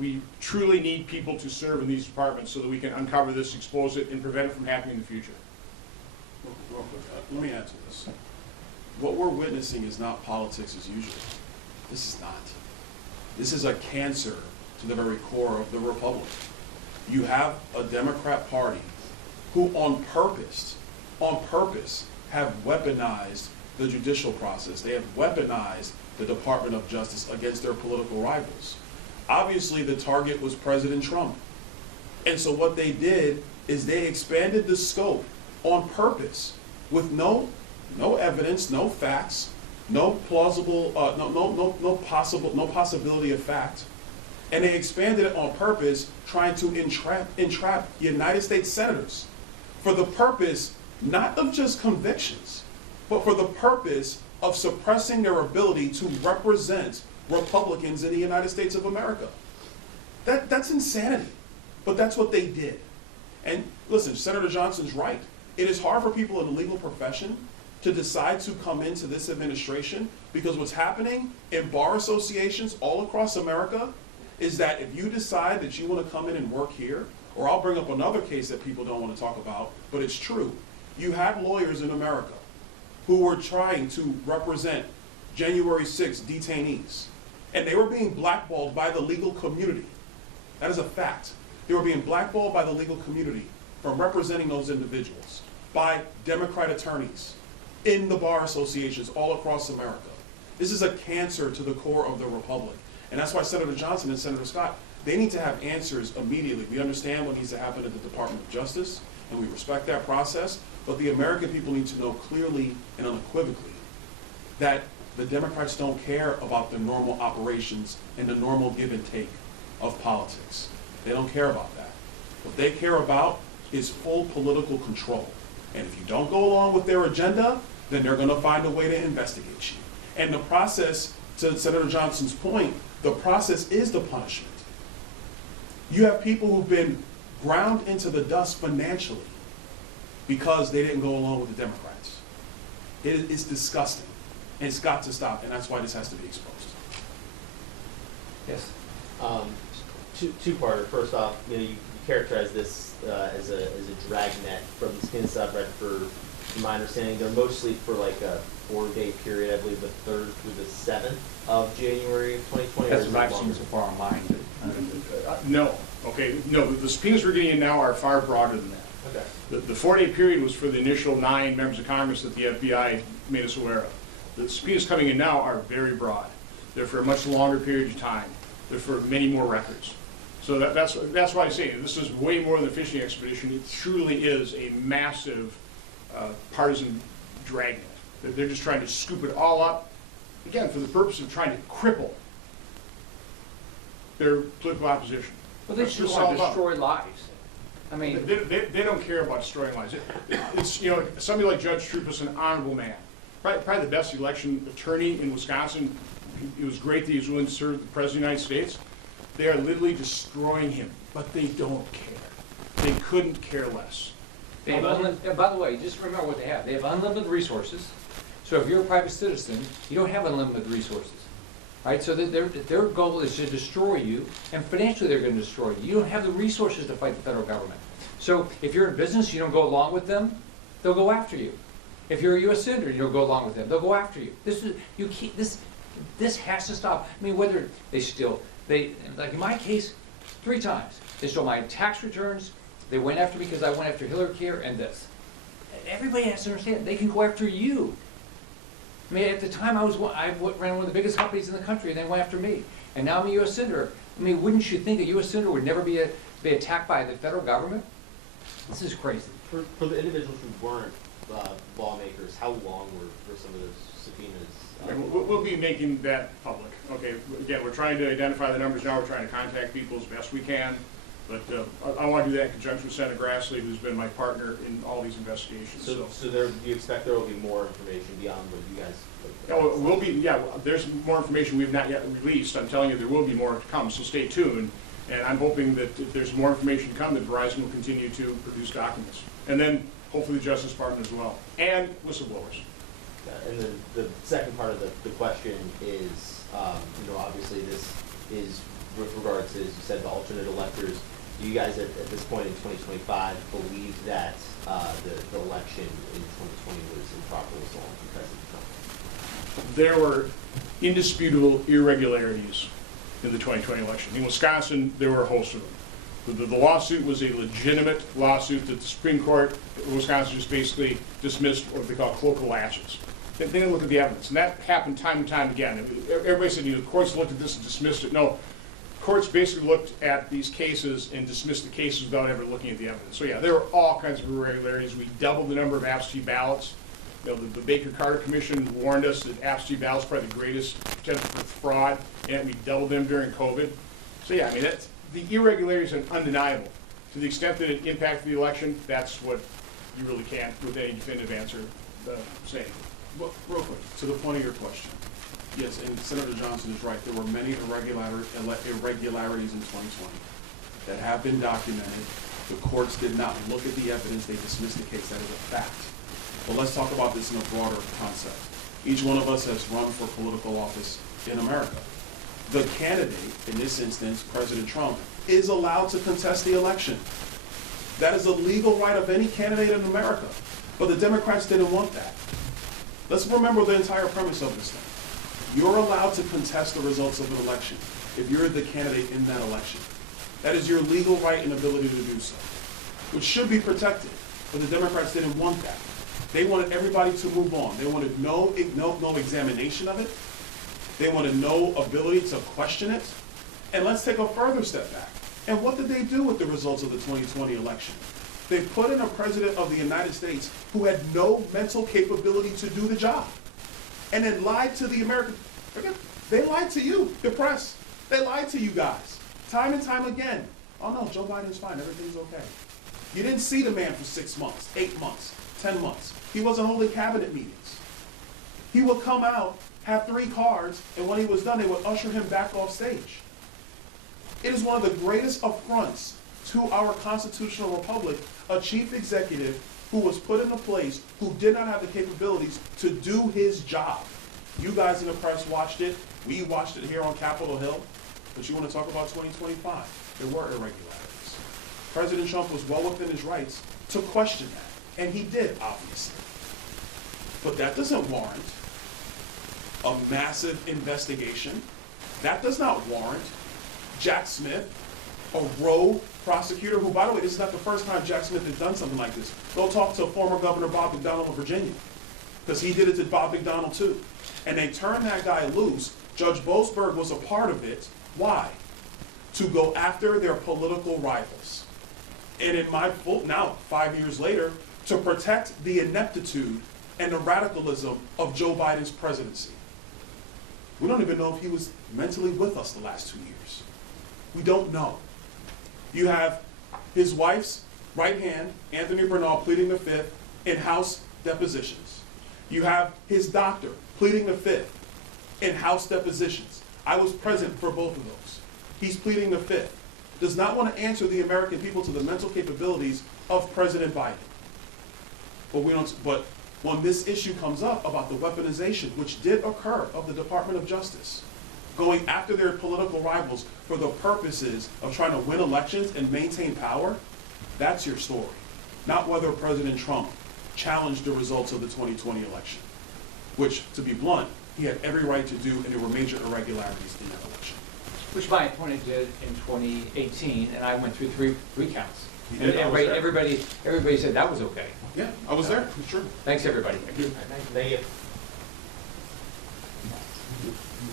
We truly need people to serve in these departments so that we can uncover this, expose it, and prevent it from happening in the future. Real quick, let me add to this. What we're witnessing is not politics as usual. This is not. This is a cancer to the very core of the republic. You have a Democrat Party who on purpose have weaponized the judicial process. They have weaponized the Department of Justice against their political rivals. Obviously, the target was President Trump. And so what they did is they expanded the scope on purpose with no evidence, no facts, no plausible, no possibility of fact. And they expanded it on purpose, trying to entrap United States senators for the purpose not of just convictions, but for the purpose of suppressing their ability to represent Republicans in the United States of America. That's insanity, but that's what they did. And listen, Senator Johnson's right. It is hard for people in the legal profession to decide to come into this administration because what's happening in bar associations all across America is that if you decide that you want to come in and work here, or I'll bring up another case that people don't want to talk about, but it's true. You had lawyers in America who were trying to represent January 6 detainees, and they were being blackballed by the legal community. That is a fact. They were being blackballed by the legal community from representing those individuals by Democrat attorneys in the bar associations all across America. This is a cancer to the core of the republic. And that's why Senator Johnson and Senator Scott, they need to have answers immediately. We understand what needs to happen at the Department of Justice, and we respect that process, but the American people need to know clearly and unequivocally that the Democrats don't care about the normal operations and the normal give and take of politics. They don't care about that. What they care about is full political control. And if you don't go along with their agenda, then they're going to find a way to investigate you. And the process, to Senator Johnson's point, the process is the punishment. You have people who've been ground into the dust financially because they didn't go along with the Democrats. It is disgusting, and it's got to stop, and that's why this has to be exposed. Yes. Two-parter. First off, you characterize this as a dragnet. From the skins I've read, from my understanding, they're mostly for like a 4-day period. I believe the 3rd through the 7th of January of 2020. That's what I've seen so far online. No. Okay. No. The subpoenas we're getting in now are far broader than that. Okay. The 4-day period was for the initial 9 members of Congress that the FBI made us aware of. The subpoenas coming in now are very broad. They're for a much longer period of time. They're for many more records. So that's why I say this is way more than a fishing expedition. It truly is a massive partisan dragnet. They're just trying to scoop it all up, again, for the purpose of trying to cripple their political opposition. Well, they just want to destroy lives. I mean, they don't care about destroying lives. It's somebody like Judge Troop is an honorable man, probably the best election attorney in Wisconsin. It was great that he was willing to serve the President of the United States. They are literally destroying him, but they don't care. They couldn't care less. they have by the way, just remember what they have. They have unlimited resources. So if you're a private citizen, you don't have unlimited resources. Right? So their goal is to destroy you, and financially they're going to destroy you. You don't have the resources to fight the federal government. So if you're in business, you don't go along with them, they'll go after you. If you're a U.S. senator, you don't go along with them, they'll go after you. This has to stop. I mean, whether like in my case, 3 times. They stole my tax returns, they went after me because I went after Hillary Care and this. Everybody has to understand, they can go after you. I mean, at the time I ran one of the biggest companies in the country, and they went after me. And now I'm a U.S. senator. I mean, wouldn't you think a U.S. senator would never be attacked by the federal government? This is crazy. For the individuals who weren't lawmakers, how long were some of those subpoenas? We'll be making that public. Okay, again, we're trying to identify the numbers now. We're trying to contact people as best we can. But I want to do that in conjunction with Senator Grassley, who's been my partner in all these investigations. So do you expect there will be more information beyond what you guys? Will be. Yeah, there's more information we've not yet released. I'm telling you, there will be more to come. So stay tuned. And I'm hoping that if there's more information to come, that Verizon will continue to produce documents, and then hopefully the Justice Department as well, and whistleblowers. And the second part of the question is, obviously this is with regards to, as you said, the alternate electors, do you guys at this point in 2025 believe that the election in 2020 was improper and so on from President Trump? There were indisputable irregularities in the 2020 election. In Wisconsin, there were a host of them. The lawsuit was a legitimate lawsuit that the Supreme Court of Wisconsin just basically dismissed what they call cloak of lashes. They didn't look at the evidence, and that happened time and time again. Everybody said, the courts looked at this and dismissed it. No, courts basically looked at these cases and dismissed the cases without ever looking at the evidence. So yeah, there were all kinds of irregularities. We doubled the number of absentee ballots. The Baker-Carter Commission warned us that absentee ballots are probably the greatest potential for fraud, and we doubled them during COVID. So yeah, I mean, the irregularities are undeniable. To the extent that it impacted the election, that's what you really can't, with any definitive answer, say. Well, real quick, to the point of your question. Yes, and Senator Johnson is right. There were many irregularities in 2020 that have been documented. The courts did not look at the evidence. They dismissed the case. That is a fact. But let's talk about this in a broader concept. Each one of us has run for political office in America. The candidate, in this instance, President Trump, is allowed to contest the election. That is a legal right of any candidate in America. But the Democrats didn't want that. Let's remember the entire premise of this thing. You're allowed to contest the results of an election if you're the candidate in that election. That is your legal right and ability to do so, which should be protected. But the Democrats didn't want that. They wanted everybody to move on. They wanted no examination of it. They wanted no ability to question it. And let's take a further step back. And what did they do with the results of the 2020 election? They put in a president of the United States who had no mental capability to do the job. And then lied to the American, they lied to you, the press. They lied to you guys, time and time again. Oh no, Joe Biden's fine, everything's okay. You didn't see the man for 6 months, 8 months, 10 months. He wasn't holding cabinet meetings. He would come out, have 3 cards, and when he was done, they would usher him back off stage. It is one of the greatest affronts to our constitutional republic, a chief executive who was put into place who did not have the capabilities to do his job. You guys in the press watched it. We watched it here on Capitol Hill. But you want to talk about 2025? There were irregularities. President Trump was well within his rights to question that. And he did, obviously. But that doesn't warrant a massive investigation. That does not warrant Jack Smith, a rogue prosecutor who, by the way, this is not the first time Jack Smith has done something like this. Go talk to former Governor Bob McDonnell of Virginia, because he did it to Bob McDonnell too. And they turned that guy loose. Judge Boasberg was a part of it. Why? To go after their political rivals. And in my book, now 5 years later, to protect the ineptitude and the radicalism of Joe Biden's presidency. We don't even know if he was mentally with us the last 2 years. We don't know. You have his wife's right hand, Anthony Bernal, pleading the fifth in House depositions. You have his doctor pleading the fifth in House depositions. I was present for both of those. He's pleading the fifth. Does not want to answer the American people to the mental capabilities of President Biden. But when this issue comes up about the weaponization, which did occur, of the Department of Justice, going after their political rivals for the purposes of trying to win elections and maintain power, that's your story. Not whether President Trump challenged the results of the 2020 election, which, to be blunt, he had every right to do, and there were major irregularities in that election. Which my opponent did in 2018, and I went through three recounts. He And did, I was there. everybody said that was okay. Yeah, I was there, it's true. Thanks, everybody. Thank you. Thank you.